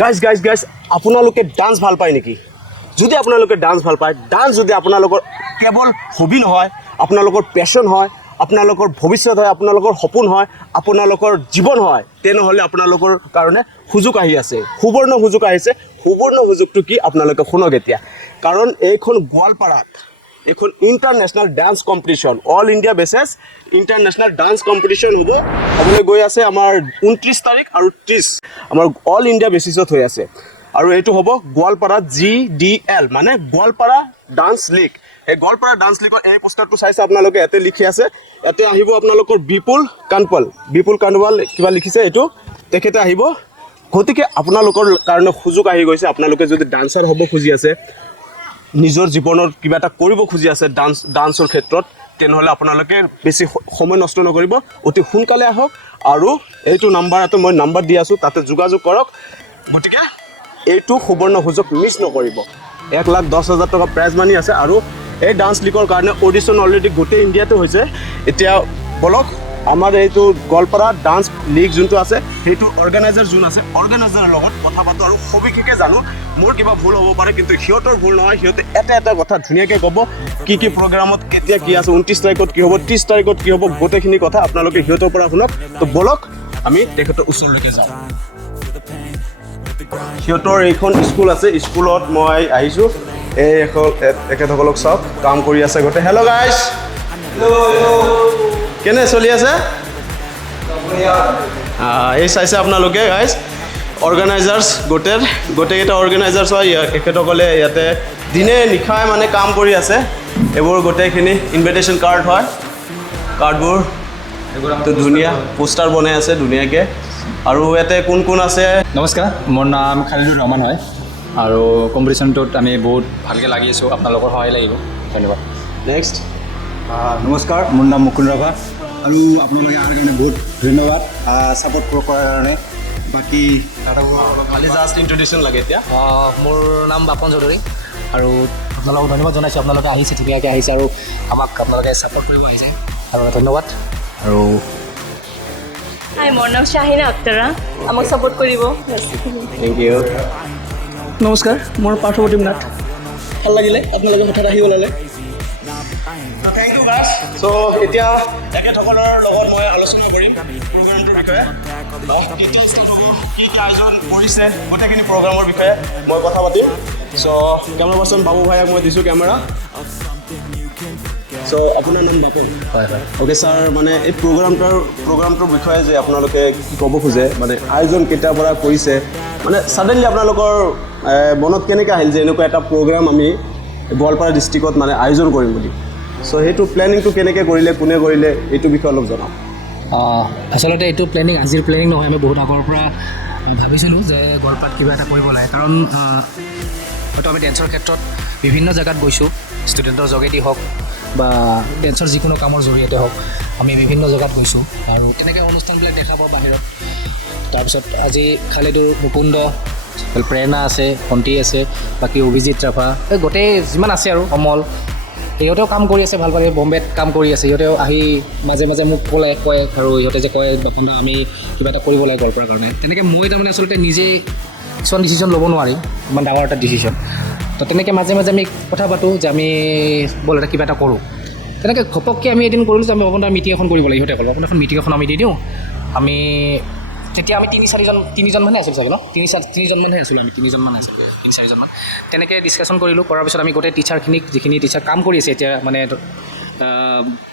Guys আপোনালোকে dance ভাল পায় নেকি? যদি আপোনালোকে ডান্স ভাল পায়, ডান্স যদি আপোনালোকৰ কেৱল হবি নহয়, আপোনালোকৰ পেশ্যন হয়, আপোনালোকৰ ভৱিষ্যত হয়, আপোনালোকৰ সপোন হয়, আপোনালোকৰ জীৱন হয়, তেনেহ'লে আপোনালোকৰ কাৰণে সুযোগ আহি আছে, সুবৰ্ণ সুযোগ আহিছে। সুবৰ্ণ সুযোগটো কি আপোনালোকে শুনক এতিয়া। কাৰণ এইখন গোৱালপাৰাত এখন international dance competition, all India basis international dance competition হ'বলৈ গৈ আছে। আমাৰ 29 তাৰিখ আৰু 30 আমাৰ অল ইণ্ডিয়া বেচিছত হৈ আছে। আৰু এইটো হ'ব গোৱালপাৰা GDL, মানে গোৱালপাৰা ডান্স লীগ। এই গোৱালপাৰা ডান্স লীগৰ এই পোষ্টাৰটো চাইছে আপোনালোকে, ইয়াতে লিখি আছে, ইয়াতে আহিব আপোনালোকৰ বিপুল কানৱাল কিবা লিখিছে, এইটো তেখেতে আহিব। গতিকে আপোনালোকৰ কাৰণে সুযোগ আহি গৈছে। আপোনালোকে যদি ডান্সাৰ হ'ব খুজি আছে, নিজৰ জীৱনত কিবা এটা কৰিব খুজি আছে ডান্সৰ ক্ষেত্ৰত, তেনেহ'লে আপোনালোকে বেছি সময় নষ্ট নকৰিব, অতি সোনকালে আহক আৰু এইটো নাম্বাৰটো মই নাম্বাৰ দি আছোঁ, তাতে যোগাযোগ কৰক। গতিকে এইটো সুবৰ্ণ সুযোগ মিছ নকৰিব। 1,10,000 টকা প্ৰাইজ মানি আছে। আৰু এই ডান্স লীগৰ কাৰণে অডিশ্যন অলৰেডি গোটেই ইণ্ডিয়াতে হৈছে। এতিয়া বলক আমাৰ এইটো গোৱালপাৰা ডান্স লীগ যোনটো আছে, সেইটো অৰ্গেনাইজাৰ যোন আছে, অৰ্গেনাইজাৰৰ লগত কথা পাতোঁ আৰু সবিশেষে জানো। মোৰ কিবা ভুল হ'ব পাৰে, কিন্তু সিহঁতৰ ভুল নহয়। সিহঁতে এটা কথা ধুনীয়াকৈ ক'ব, কি প্ৰগ্ৰামত এতিয়া কি আছে, 29 তাৰিখত কি হ'ব, 30 তাৰিখত কি হ'ব, গোটেইখিনি কথা আপোনালোকে সিহঁতৰ পৰা শুনক। তো বলক আমি তেখেতৰ ওচৰলৈকে যাওঁ। সিহঁতৰ এইখন স্কুল আছে, স্কুলত মই আহিছোঁ। তেখেতসকলক চাওক, কাম কৰি আছে গোটেই। হেল্ল' গাইজ, কেনে চলি আছে? এই চাইছে আপোনালোকে গাইজ, অৰ্গেনাইজাৰ্ছ গোটেইকেইটা অৰ্গেনাইজাৰ্ছ হয়। তেখেতসকলে ইয়াতে দিনে নিশাই মানে কাম কৰি আছে। এইবোৰ গোটেইখিনি ইনভিটেশ্যন কাৰ্ড হয়, কাৰ্ডবোৰ এইবোৰতো ধুনীয়া পোষ্টাৰ বনাই আছে ধুনীয়াকৈ। আৰু ইয়াতে কোন আছে? নমস্কাৰ, মোৰ নাম খালিদুৰ ৰহমান হয় আৰু কম্পিটিশ্যনটোত আমি বহুত ভালকৈ লাগি আছোঁ, আপোনালোকৰ সহায় লাগিব। ধন্যবাদ। নেক্সট। নমস্কাৰ, মোৰ নাম মুকুন্দ ৰাভা আৰু আপোনালোকে অহাৰ কাৰণে বহুত ধন্যবাদ, ছাপোৰ্ট কৰাৰ কাৰণে। বাকী খালি জাষ্ট ইণ্ট্ৰডিউচন লাগে এতিয়া। মোৰ নাম বাপন চৌধুৰী আৰু আপোনালোকক ধন্যবাদ জনাইছোঁ। আপোনালোকে আহিছে, ধুনীয়াকৈ আহিছে আৰু আমাক আপোনালোকে ছাপোৰ্ট কৰিব আহিছে, আৰু ধন্যবাদ। আৰু হাই, মোৰ নাম শ্বাহিনা আক্তাৰা, আমাক ছাপোৰ্ট কৰিব। Thank you. নমস্কাৰ, মোৰ পাৰ্থপ্ৰতিম নাথ। ভাল লাগিলে আপোনালোকে হঠাৎ আহি ওলালে। Thank U guys. চ' এতিয়া তেখেতসকলৰ লগত মই আলোচনা কৰিম প্ৰগ্ৰামটোৰ বিষয়ে, কি আয়োজন কৰিছে, গোটেইখিনি প্ৰগ্ৰামৰ বিষয়ে মই কথা পাতিম। চ' কেমেৰা পাৰ্চন বাবু ভাইক মই দিছোঁ কেমেৰা। চ' আপোনাৰ নাম বাপু? হয় হয়। অ'কে ছাৰ, মানে এই প্ৰগ্ৰামটোৰ বিষয়ে যে আপোনালোকে কি ক'ব খোজে, মানে আয়োজন কেতিয়াৰ পৰা কৰিছে, মানে ছাডেনলি আপোনালোকৰ মনত কেনেকৈ আহিল যে এনেকুৱা এটা প্ৰগ্ৰাম আমি গোৱালপাৰা ডিষ্ট্ৰিক্টত মানে আয়োজন কৰিম বুলি? চ' সেইটো প্লেনিংটো কেনেকৈ কৰিলে, কোনে কৰিলে, এইটো বিষয়ে অলপ জনাওক। আচলতে এইটো প্লেনিং আজিৰ প্লেনিং নহয়, আমি বহুত আগৰ পৰা ভাবিছিলোঁ যে গোৱালপাৰাত কিবা এটা কৰিব লাগে। কাৰণ হয়তো আমি ডেন্সৰ ক্ষেত্ৰত বিভিন্ন জেগাত গৈছোঁ, ষ্টুডেণ্টৰ যোগেদি হওক বা ডেন্সৰ যিকোনো কামৰ জৰিয়তে হওক, আমি বিভিন্ন জেগাত গৈছোঁ আৰু তেনেকৈ অনুষ্ঠানবিলাক দেখা পাওঁ বাহিৰত। তাৰপিছত আজি খালিদুৰ, মুকুন্দ, প্ৰেৰণা আছে, ভণ্টি আছে, বাকী অভিজিত ৰাভা, এই গোটেই যিমান আছে আৰু অমল, সিহঁতেও কাম কৰি আছে ভাল পালে, বম্বেত কাম কৰি আছে। সিহঁতেও আহি মাজে মাজে মোক কয় আৰু সিহঁতে যে কয় বাপুন্দা আমি কিবা এটা কৰিব লাগে গোৱালপাৰাৰ কাৰণে। তেনেকৈ মই তাৰমানে আচলতে নিজে কিছুমান ডিচিশ্যন ল'ব নোৱাৰিম, ইমান ডাঙৰ এটা ডিচিশ্যন। তো তেনেকৈ মাজে মাজে আমি কথা পাতোঁ যে আমি ব'ল এটা কিবা এটা কৰোঁ। তেনেকৈ ঘপককৈ আমি এদিন কৰিলোঁ যে আমি অকণ মিটিং এখন কৰিব লাগে। সিহঁতে ক'লোঁ অকণ এখন মিটিং এখন আমি দি দিওঁ। তেতিয়া আমি তিনিজনমানহে আছিলোঁ চাগে ন? তিনিজনমানহে আছিলোঁ আমি, 3জনমান আছিলোঁ, 3-4জনমান। তেনেকৈ ডিছকাশ্যন কৰিলোঁ। কৰাৰ পিছত আমি গোটেই টিচাৰখিনিক, যিখিনি টিচাৰ কাম কৰি আছে এতিয়া, মানে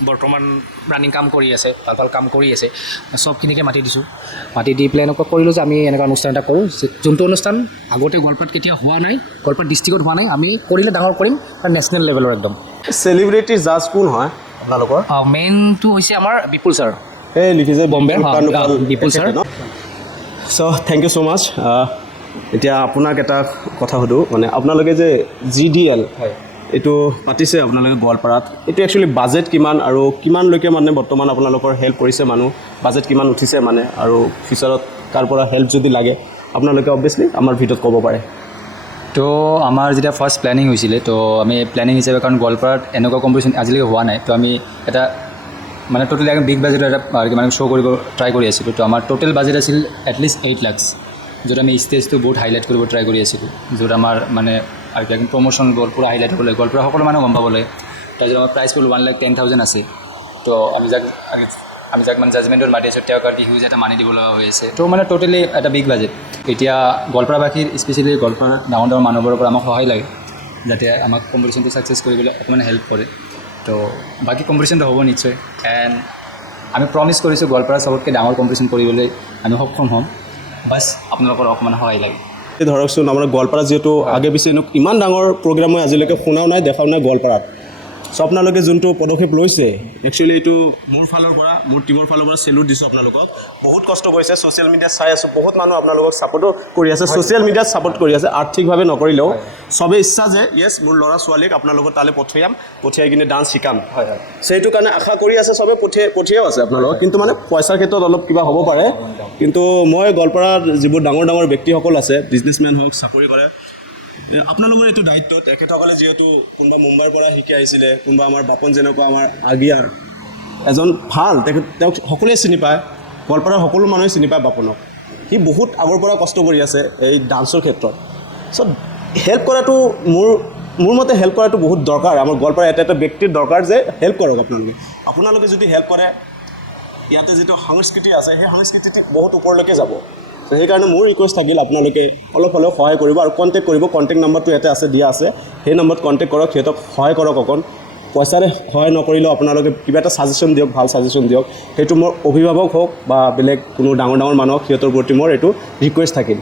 বৰ্তমান ৰানিং কাম কৰি আছে, ভাল কাম কৰি আছে, চবখিনিকে মাতি দিছোঁ। মাতি দি পেলাই এনেকুৱা কৰিলোঁ যে আমি এনেকুৱা অনুষ্ঠান এটা কৰোঁ, যোনটো অনুষ্ঠান আগতে গোৱালপাৰাত কেতিয়া হোৱা নাই, গোৱালপাৰা ডিষ্ট্ৰিক্টত হোৱা নাই, আমি কৰিলে ডাঙৰ কৰিম আৰু নেশ্যনেল লেভেলৰ একদম। চেলিব্ৰিটি জাজ কোন হয় আপোনালোকৰ? মেইনটো হৈছে আমাৰ বিপুল ছাৰ, এই লিখিছে বম্বেৰ Bipul sir. So' thank you so' much. এতিয়া আপোনাক এটা কথা সুধোঁ, মানে আপোনালোকে যে GDL এইটো পাতিছে আপোনালোকে গোৱালপাৰাত, এইটো একচুৱেলি বাজেট কিমান আৰু কিমানলৈকে মানে বৰ্তমান আপোনালোকৰ হেল্প কৰিছে মানুহ, বাজেট কিমান উঠিছে মানে, আৰু ফিউচাৰত কাৰ পৰা হেল্প যদি লাগে আপোনালোকে অবভিয়াছলি আমাৰ ভিডিঅ'ত ক'ব পাৰে। তো আমাৰ যেতিয়া ফাৰ্ষ্ট প্লেনিং হৈছিলে, তো আমি প্লেনিং হিচাপে, কাৰণ গোৱালপাৰাত এনেকুৱা কম্পিটিশ্যন আজিলৈকে হোৱা নাই, তো আমি এটা মানে টোটেলি বিগ বাজেটৰ এটা মানে শ্ব' কৰিব ট্ৰাই কৰি আছিলোঁ। তো আমাৰ টোটেল বাজেট আছিল এটলিষ্ট 8 লাখ। য'ত আমি ষ্টেজটো বহুত হাইলাইট কৰিব ট্ৰাই কৰি আছিলোঁ, য'ত আমাৰ মানে আৰু প্ৰমোশ্যন গ'ল পূৰা হাইলাইট হ'বলৈ গ'ল, পূৰা সকলো মানুহ গম পাবলৈ। তাৰপিছত আমাৰ প্ৰাইজ পুল 1,10,000 আছে। তো আমি যাক মানে জাজমেণ্টত মাতি আছোঁ, তেওঁক আৰু হিউজ এটা মানি দিব লগা হৈ আছে। তো মানে ট'টেলি এটা বিগ বাজেট। এতিয়া গোৱালপাৰাবাসীৰ স্পেচিয়েলি গোৱালপাৰাৰ ডাঙৰ ডাঙৰ মানুহবোৰৰ পৰা আমাক সহায় লাগে, যাতে আমাক কম্পিটিশ্যনটো ছাকচেছ কৰিবলৈ অকণমান হেল্প কৰে। তো বাকী কম্পিটিশ্যনটো হ'ব নিশ্চয়। এণ্ড আমি প্ৰমিছ কৰিছোঁ গোৱালপাৰা চবতকৈ ডাঙৰ কম্পিটিশ্যন কৰিবলৈ আমি সক্ষম হ'ম। বাছ আপোনালোকৰ অকণমান সহায় লাগে। ধৰকচোন আমাৰ গোৱালপাৰা যিহেতু আগে পিছে ইমান ডাঙৰ প্ৰগ্ৰাম মই আজিলৈকে শুনাও নাই, দেখাও নাই গোৱালপাৰাত। চ' আপোনালোকে যোনটো পদক্ষেপ লৈছে, একচুৱেলি এইটো মোৰ ফালৰ পৰা, মোৰ টিমৰ ফালৰ পৰা চেলুট দিছোঁ আপোনালোকক। বহুত কষ্ট কৰিছে, ছ'চিয়েল মিডিয়াত চাই আছোঁ, বহুত মানুহ আপোনালোকক ছাপোৰ্টো কৰি আছে, ছ'চিয়েল মিডিয়াত ছাপোৰ্ট কৰি আছে, আৰ্থিকভাৱে নকৰিলেও চবেই ইচ্ছা যে য়েছ মোৰ ল'ৰা ছোৱালীক আপোনালোকৰ তালৈ পঠিয়াই কিনে ডান্স শিকাম। হয়। চ' সেইটো কাৰণে আশা কৰি আছে, চবে পঠিয়াও আছে আপোনালোকক, কিন্তু মানে পইচাৰ ক্ষেত্ৰত অলপ কিবা হ'ব পাৰে। কিন্তু মই গোৱালপাৰাত যিবোৰ ডাঙৰ ডাঙৰ ব্যক্তিসকল আছে, বিজনেছমেন হওক, চাকৰি কৰে, আপোনালোকৰ এইটো দায়িত্ব। তেখেতসকলে যিহেতু কোনোবা মুম্বাইৰ পৰা শিকি আহিছিলে, কোনোবা আমাৰ বাপন যেনেকুৱা আমাৰ আগিয়াৰ এজন ভাল, তেওঁক সকলোৱে চিনি পায়, গোৱালপাৰাৰ সকলো মানুহে চিনি পায় বাপনক। সি বহুত আগৰ পৰা কষ্ট কৰি আছে এই ডান্সৰ ক্ষেত্ৰত। চ' হেল্প কৰাটো মোৰ মতে হেল্প কৰাটো বহুত দৰকাৰ। আমাৰ গোৱালপাৰাৰ এটা ব্যক্তিৰ দৰকাৰ যে হেল্প কৰক আপোনালোকে যদি হেল্প কৰে, ইয়াতে যিটো সংস্কৃতি আছে সেই সংস্কৃতিটো বহুত ওপৰলৈকে যাব। তো সেইকাৰণে মোৰ ৰিকুৱেষ্ট থাকিল আপোনালোকে অলপ হ'লেও সহায় কৰিব আৰু কণ্টেক্ট কৰিব। কণ্টেক্ট নাম্বাৰটো ইয়াতে আছে, দিয়া আছে, সেই নম্বৰত কণ্টেক্ট কৰক, সিহঁতক সহায় কৰক। অকণ পইচাৰে সহায় নকৰিলেও আপোনালোকে কিবা এটা ছাজেশ্যন দিয়ক, ভাল ছাজেশ্যন দিয়ক। সেইটো মোৰ অভিভাৱক হওক বা বেলেগ কোনো ডাঙৰ ডাঙৰ মানুহক, সিহঁতৰ প্ৰতি মোৰ এইটো ৰিকুৱেষ্ট থাকিল।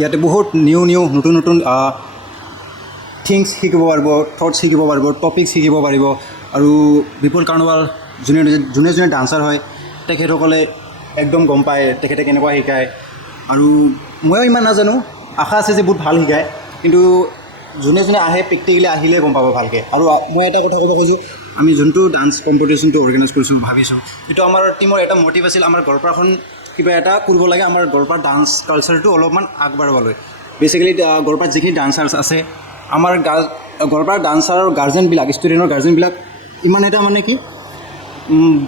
ইয়াতে বহুত নতুন থিংছ শিকিব পাৰিব, থটছ শিকিব পাৰিব, টপিকছ শিকিব পাৰিব। আৰু বিপুল কাৰ্ণাভাল যোনে ডান্সাৰ হয় তেখেতসকলে একদম গম পায় তেখেতে কেনেকুৱা শিকায়। আৰু ময়ো ইমান নাজানো, আশা আছে যে বহুত ভাল শিকায়, কিন্তু যোনে আহে প্ৰেক্টিকেলি আহিলে গম পাব ভালকৈ। আৰু মই এটা কথা ক'ব খোজোঁ, আমি যোনটো ডান্স কম্পিটিশ্যনটো অৰ্গেনাইজ কৰিছোঁ ভাবিছোঁ, এইটো আমাৰ টিমৰ এটা মটিভ আছিল, আমাৰ গোৱালপাৰাখন কিবা এটা কৰিব লাগে, আমাৰ গোৱালপাৰা ডান্স কালচাৰটো অলপমান আগবাঢ়িবলৈ। বেচিকেলি গোৱালপাৰাত যিখিনি ডান্সাৰ্ছ আছে, আমাৰ গোৱালপাৰাৰ ডান্সাৰৰ গাৰ্জেনবিলাক, ষ্টুডেণ্টৰ গাৰ্জেনবিলাক ইমান এটা মানে কি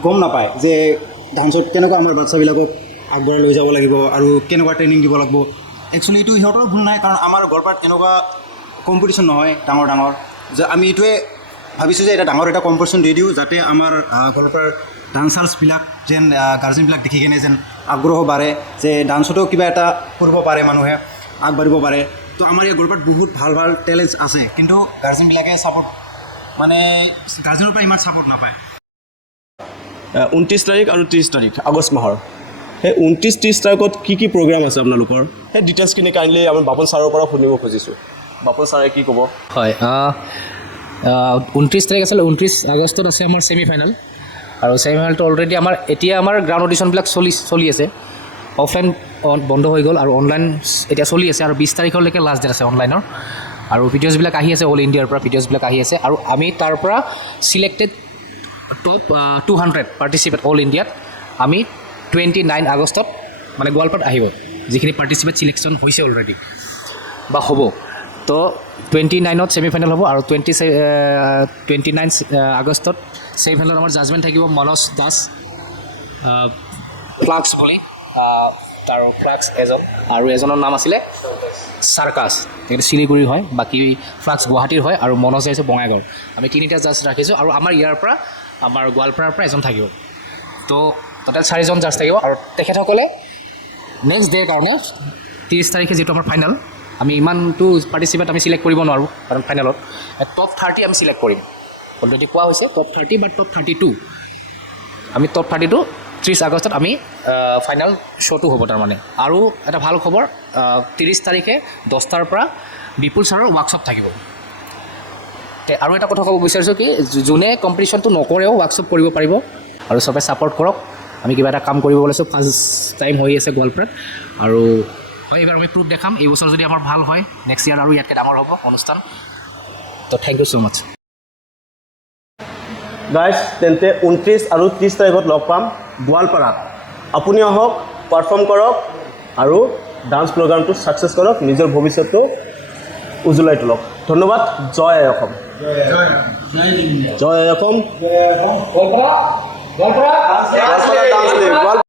গম নাপায় যে ডান্সত কেনেকুৱা আমাৰ বাচ্ছাবিলাকক আগবঢ়াই লৈ যাব লাগিব আৰু কেনেকুৱা ট্ৰেইনিং দিব লাগিব। একচুৱেলি এইটো সিহঁতৰ ভুল নাই, কাৰণ আমাৰ গোৱালপাৰাত এনেকুৱা কম্পিটিশ্যন নহয় ডাঙৰ যে আমি এইটোৱে ভাবিছোঁ যে এটা ডাঙৰ এটা কম্পিটিশ্যন দি দিওঁ, যাতে আমাৰ গোৱালপাৰাৰ ডান্সাৰ্ছবিলাক যেন গাৰ্জেনবিলাক দেখি কিনে যেন আগ্ৰহ বাঢ়ে যে ডান্সতো কিবা এটা কৰিব পাৰে, মানুহে আগবাঢ়িব পাৰে। তো আমাৰ এই গোৱালপাৰাত বহুত ভাল টেলেণ্টছ আছে, কিন্তু গাৰ্জেনবিলাকে ছাপোৰ্ট মানে গাৰ্জেনৰ পৰা ইমান ছাপোৰ্ট নাপায়। 29 তাৰিখ আৰু 30 তাৰিখ আগষ্ট মাহৰ, সেই 29-30 তাৰিখত কি প্ৰগ্ৰাম আছে আপোনালোকৰ, সেই ডিটেইলছখিনি কাইণ্ডলি আমাৰ বাপন ছাৰৰ পৰা শুনিব খুজিছোঁ। বাপন ছাৰে কি ক'ব? হয়, 29 তাৰিখ আছিলে, 29 আগষ্টত আছে আমাৰ ছেমি ফাইনেল। আৰু ছেমি ফাইনেলটো অলৰেডি এতিয়া আমাৰ গ্ৰাউণ্ড অডিশ্যনবিলাক চলি আছে। অফলাইন বন্ধ হৈ গ'ল আৰু অনলাইন এতিয়া চলি আছে, আৰু 20 তাৰিখলৈকে লাষ্ট ডেট আছে অনলাইনৰ। আৰু ভিডিঅ'জবিলাক আহি আছে, অল ইণ্ডিয়াৰ পৰা ভিডিঅ'জবিলাক আহি আছে। আৰু আমি তাৰ পৰা চিলেক্টেড টপ 200 পাৰ্টিচিপেট অল ইণ্ডিয়াত আমি 29 আগষ্টত মানে গোৱালপাৰাত আহিব, যিখিনি পাৰ্টিচিপেট চিলেকশ্যন হৈছে অলৰেডি বা হ'ব। তো 29ত ছেমি ফাইনেল হ'ব, আৰু 29 আগষ্টত ছেমি ফাইনেলত আমাৰ জাজমেণ্ট থাকিব মনোজ দাস ক্লাৰ্কছ বুলি, তাৰ ফ্লাক্স এজন, আৰু এজনৰ নাম আছিলে চাৰ্কাছ, তেখেতে শিলিগুৰিৰ হয়, বাকী ফ্লাক্স গুৱাহাটীৰ হয়, আৰু মনোজ আহিছে বঙাইগাঁৱৰ। আমি তিনিটা জাজ ৰাখিছোঁ, আৰু আমাৰ ইয়াৰ পৰা আমাৰ গোৱালপাৰাৰ পৰা এজন থাকিব। তো টোটেল 4জন জাজ থাকিব, আৰু তেখেতসকলে নেক্সট ডে'ৰ কাৰণে 30 তাৰিখে যিটো আমাৰ ফাইনেল, আমি ইমানটো পাৰ্টিচিপেট আমি চিলেক্ট কৰিব নোৱাৰোঁ, কাৰণ ফাইনেলত টপ 30 আমি চিলেক্ট কৰিম। অলৰেডি কোৱা হৈছে টপ 30 বা টপ 32, আমি টপ 32 30 আগষ্টত আমি ফাইনেল শ্ব'টো হ'ব তাৰমানে। আৰু এটা ভাল খবৰ, 30 তাৰিখে 10টাৰ পৰা বিপুল ছাৰৰ ৱৰ্কশ্বপ থাকিব। আৰু এটা কথা ক'ব বিচাৰিছোঁ কি, যোনে কম্পিটিশ্যনটো নকৰেও ৱৰ্কশ্বপ কৰিব পাৰিব, আৰু চবে ছাপোৰ্ট কৰক। আমি কিবা এটা কাম কৰিব ওলাইছোঁ, ফাৰ্ষ্ট টাইম হৈ আছে গোৱালপাৰাত, আৰু হয় এইবাৰ আমি প্ৰুফ দেখাম। এই বছৰ যদি আমাৰ ভাল হয়, নেক্সট ইয়াৰ আৰু ইয়াতকৈ ডাঙৰ হ'ব অনুষ্ঠান। তো thank you so' much. Guys, তেন্তে 29 আৰু 30 তাৰিখত লগ পাম গোৱালপাৰাত। আপুনি আহক, পাৰফৰ্ম কৰক, আৰু ডান্স প্ৰগ্ৰামটো ছাকচেছ কৰক, নিজৰ ভৱিষ্যতটো উজ্বলাই তোলক। ধন্যবাদ। জয় আই অসম। জয় আই অসম।